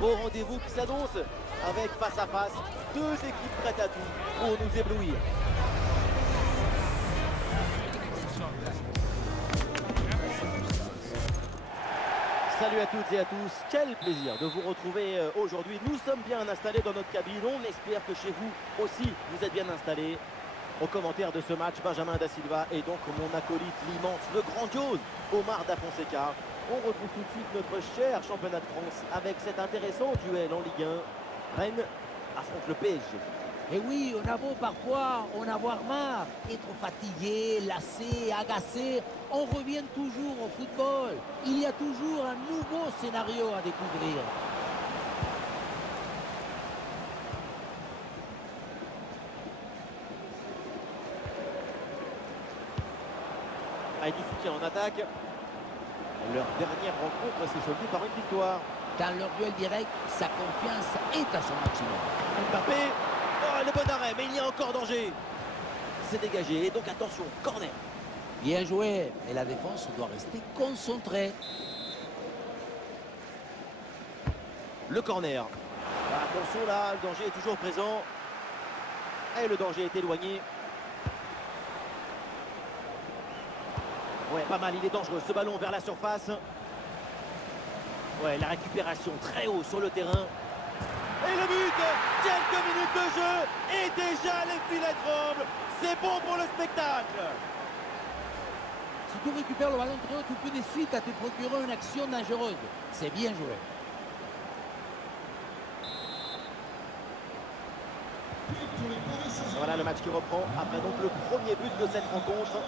beau rendez-vous qui s'annonce avec face à face deux équipes prêtes à tout pour nous éblouir. Salut à toutes et à tous, quel plaisir de vous retrouver aujourd'hui. Nous sommes bien installés dans notre cabine, on espère que chez vous aussi vous êtes bien installés. Au commentaire de ce match, Benjamin Da Silva et donc mon acolyte, l'immense, le grandiose Omar Da Fonseca. On retrouve tout de suite notre cher championnat de France avec cet intéressant duel en Ligue 1. Rennes affronte le PSG. Et oui, on a beau parfois en avoir marre, être fatigué, lassé, agacé, on revient toujours au football. Il y a toujours un nouveau scénario à découvrir. Avec du soutien en attaque. Leur dernière rencontre s'est soldée par une victoire. Dans leur duel direct, sa confiance est à son maximum. Mbappé, oh, le bon arrêt, mais il y a encore danger. C'est dégagé, et donc attention, corner. Bien joué, et la défense doit rester concentrée. Le corner. Attention là, le danger est toujours présent. Et le danger est éloigné. Ouais, pas mal, il est dangereux, ce ballon vers la surface. Ouais, la récupération très haut sur le terrain. Et le but, quelques minutes de jeu, et déjà les filets tremblent. C'est bon pour le spectacle. Si tu récupères le ballon très haut, tu peux de suite à te procurer une action dangereuse. C'est bien joué. Voilà le match qui reprend après donc le premier but de cette rencontre.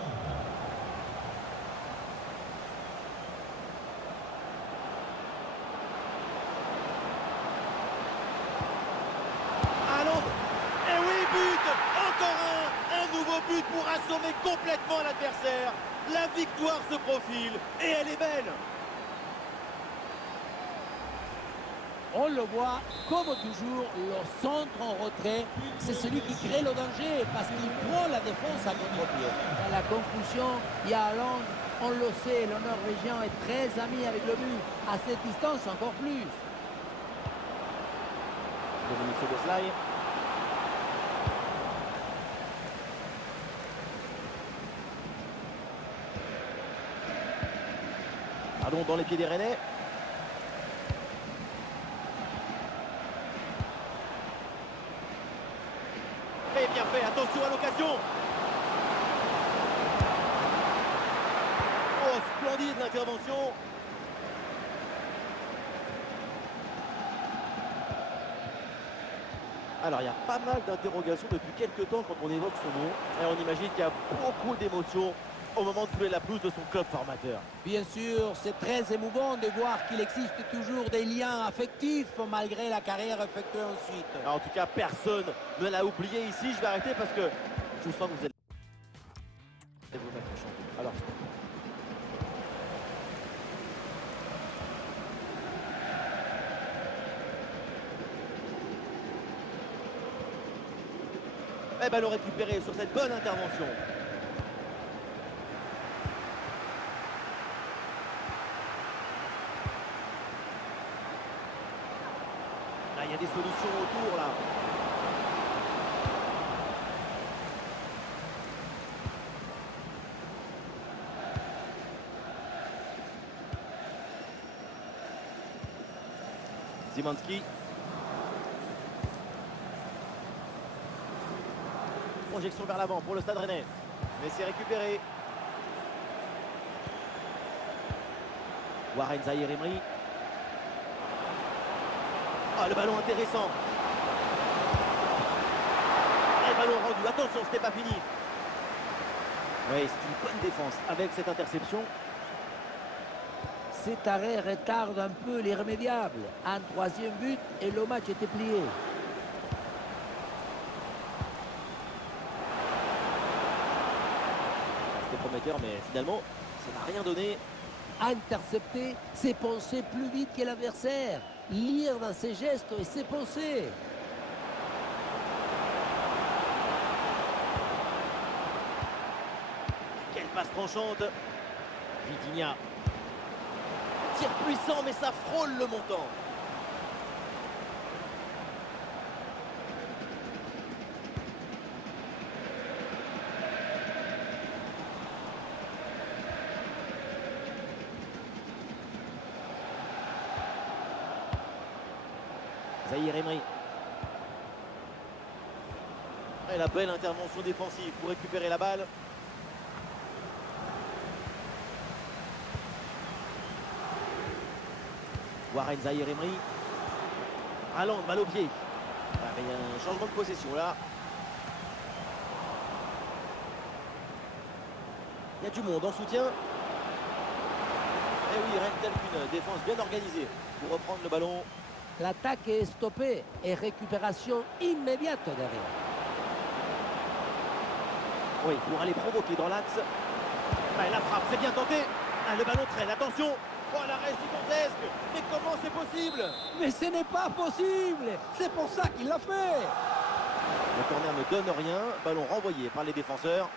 Et oui, but! Encore un nouveau but pour assommer complètement l'adversaire. La victoire se profile et elle est belle. On le voit, comme toujours, le centre en retrait, c'est celui qui crée le danger parce qu'il prend la défense à contre-pied. Dans la conclusion, il y a Haaland, on le sait, le Norvégien est très ami avec le but. À cette distance, encore plus. Dominique Szoboszlai. Pardon, dans les pieds des Rennais. Et bien fait, attention à l'occasion. Oh, splendide l'intervention. Alors, il y a pas mal d'interrogations depuis quelques temps quand on évoque son nom. Et on imagine qu'il y a beaucoup d'émotions au moment de fouler la pelouse de son club formateur. Bien sûr, c'est très émouvant de voir qu'il existe toujours des liens affectifs malgré la carrière effectuée ensuite. Alors, en tout cas, personne ne l'a oublié ici. Je vais arrêter parce que je sens que vous allez vous mettre en chantier. Alors, et ballon récupéré sur cette bonne intervention. Là, il y a des solutions autour là. Zimanski. Projection vers l'avant pour le Stade Rennais. Mais c'est récupéré. Warren Zaïre-Emery. Ah, le ballon intéressant. Et le ballon rendu. Attention, c'était pas fini. Oui, c'est une bonne défense avec cette interception. Cet arrêt retarde un peu l'irrémédiable. Un troisième but et le match était plié. C'était prometteur, mais finalement, ça n'a rien donné. Intercepter, c'est penser plus vite que l'adversaire. Lire dans ses gestes et ses pensées. Quelle passe tranchante. Vitinha. Tir puissant, mais ça frôle le montant. Zahir Emery. Et la belle intervention défensive pour récupérer la balle. Warren Zahir Emery. Haaland, balle au pied. Ah, mais il y a un changement de possession là. Il y a du monde en soutien. Et oui, rien de tel qu'une défense bien organisée pour reprendre le ballon. L'attaque est stoppée et récupération immédiate derrière. Oui, pour aller provoquer dans l'axe. Ah, et la frappe, c'est bien tenté. Ah, le ballon traîne, attention. Oh, l'arrêt gigantesque. Mais comment c'est possible? Mais ce n'est pas possible. C'est pour ça qu'il l'a fait. Le corner ne donne rien. Ballon renvoyé par les défenseurs.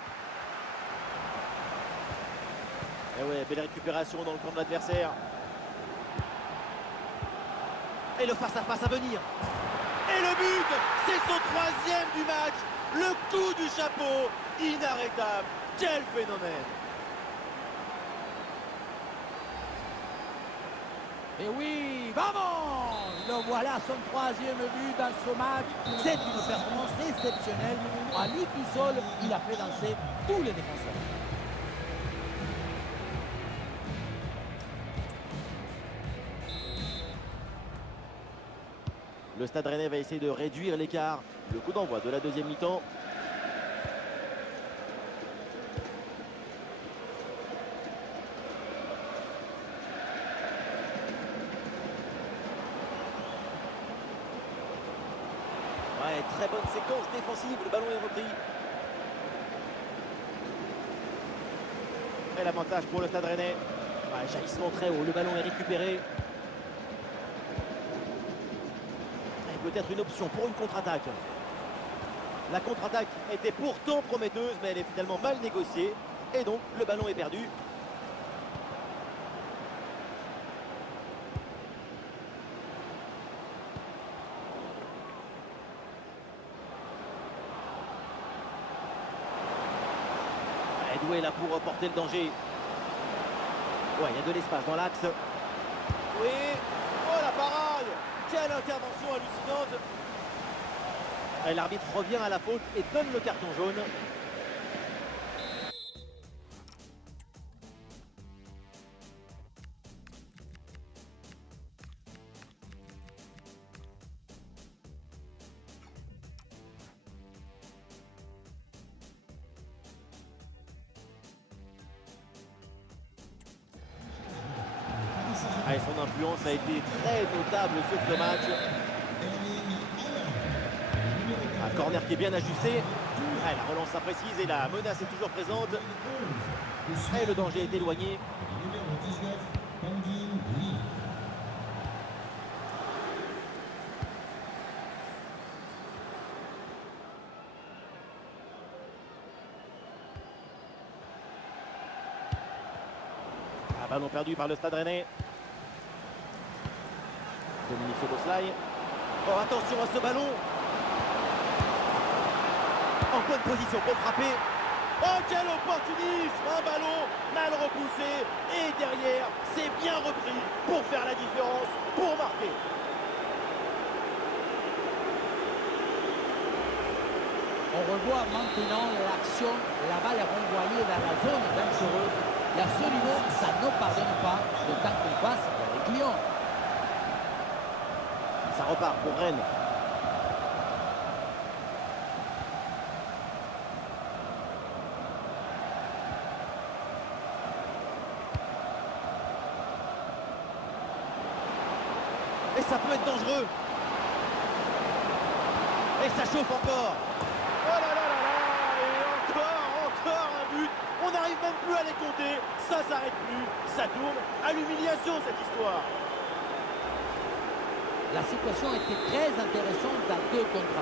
Et ouais, belle récupération dans le camp de l'adversaire. Et le face-à-face à venir. Et le but, c'est son 3e du match. Le coup du chapeau, inarrêtable. Quel phénomène. Et oui, vamos! Le voilà, son 3e but dans ce match. C'est une performance exceptionnelle. À lui tout seul, il a fait danser tous les défenseurs. Le Stade Rennais va essayer de réduire l'écart. Le coup d'envoi de la deuxième mi-temps. Ouais, très bonne séquence défensive. Le ballon est repris. Et l'avantage pour le Stade Rennais. Ouais, jaillissement très haut. Le ballon est récupéré. Peut-être une option pour une contre-attaque. La contre-attaque était pourtant prometteuse, mais elle est finalement mal négociée. Et donc, le ballon est perdu. Edoué là pour porter le danger. Ouais, il y a de l'espace dans l'axe. Oui. Oh, la parade! Quelle intervention hallucinante. Et l'arbitre revient à la faute et donne le carton jaune. Et son influence a été très notable sur ce match. Un corner qui est bien ajusté. Ah, la relance imprécise et la menace est toujours présente. Et le danger est éloigné. Un ballon perdu par le Stade Rennais. Dominique Szoboszlai. Oh, attention à ce ballon. En bonne position pour frapper. Oh, quel opportunisme. Un ballon mal repoussé. Et derrière, c'est bien repris pour faire la différence, pour marquer. On revoit maintenant l'action. La balle est renvoyée dans la zone dangereuse. Et à ce niveau, ça ne pardonne pas. Le temps qu'on passe, il y a des clients. Ça repart pour Rennes. Et ça peut être dangereux. Et ça chauffe encore. Oh là là là là. Et encore un but. On n'arrive même plus à les compter. Ça s'arrête plus. Ça tourne à l'humiliation cette histoire. La situation était très intéressante à 2 contre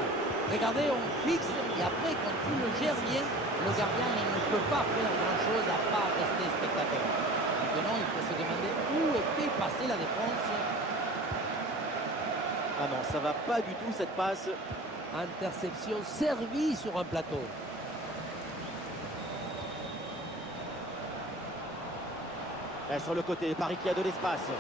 1. Regardez, on fixe et après, quand tu le gères bien, le gardien il ne peut pas faire grand-chose à part rester spectateur. Maintenant, il faut se demander où était passée la défense. Ah non, ça va pas du tout cette passe. Interception servie sur un plateau. Et sur le côté, Paris qui a de l'espace.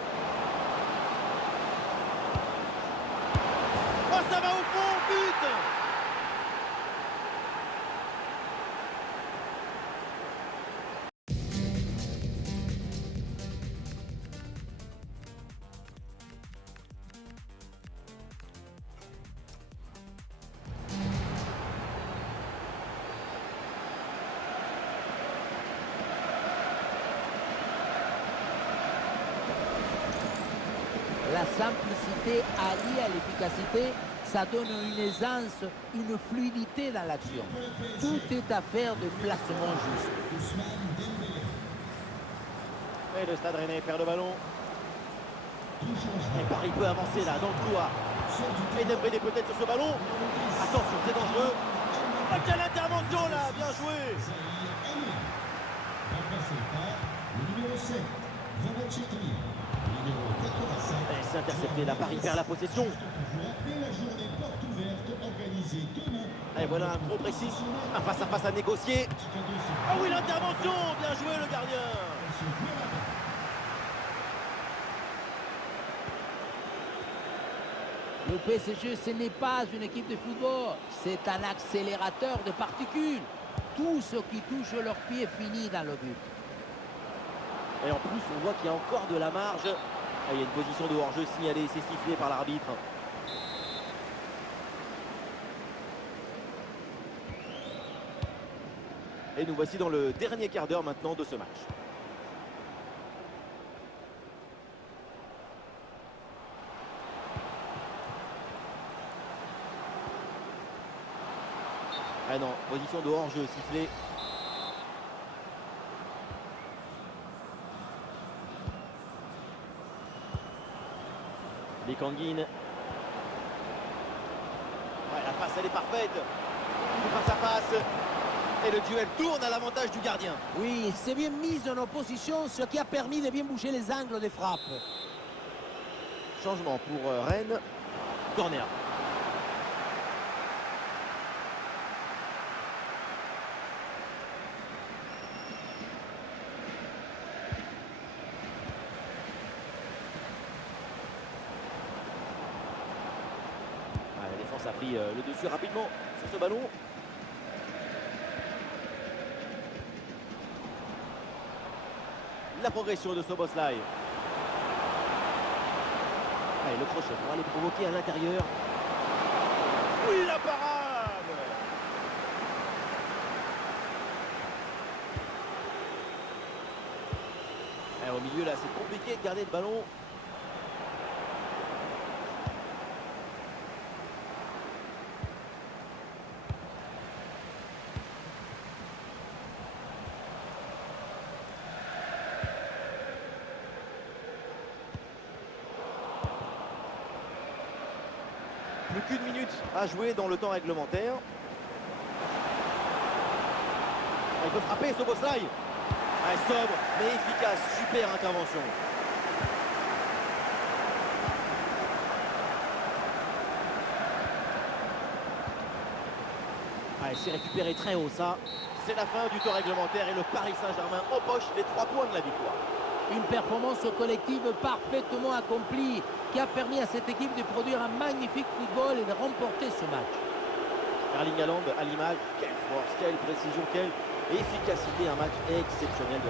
simplicité alliée à l'efficacité, ça donne une aisance, une fluidité dans l'action. Tout est affaire de placement juste. Et le Stade Rennais perd le ballon. Et Paris peut avancer là, dans le couloir. Et Dembélé peut-être sur ce ballon. Attention, c'est dangereux. Oh, quelle intervention là, bien joué. Et c'est intercepté, là, Paris perd la possession. Et voilà un gros pressing. Un face-à-face à négocier. Oh oui, l'intervention, bien joué le gardien. Le PSG, ce n'est pas une équipe de football, c'est un accélérateur de particules. Tout ce qui touche leur pied finit dans le but. Et en plus, on voit qu'il y a encore de la marge. Ah, il y a une position de hors-jeu signalée, c'est sifflé par l'arbitre. Et nous voici dans le dernier quart d'heure maintenant de ce match. Ah non, position de hors-jeu sifflée. Les Kanguines. Ouais, la passe elle est parfaite. Face à face. Et le duel tourne à l'avantage du gardien. Oui, c'est bien mis en opposition, ce qui a permis de bien bouger les angles des frappes. Changement pour Rennes. Corner. La défense a pris le dessus rapidement sur ce ballon. La progression de Szoboszlai. Allez, le crochet pour aller provoquer à l'intérieur. Oui, la parade! Et au milieu, là, c'est compliqué de garder le ballon. Plus qu'une minute à jouer dans le temps réglementaire. Il peut frapper Szoboszlai. Sobre mais efficace, super intervention. C'est récupéré très haut ça. C'est la fin du temps réglementaire et le Paris Saint-Germain empoche les 3 points de la victoire. Une performance collective parfaitement accomplie qui a permis à cette équipe de produire un magnifique football et de remporter ce match. Erling Haaland à l'image, quelle force, quelle précision, quelle efficacité, un match exceptionnel de la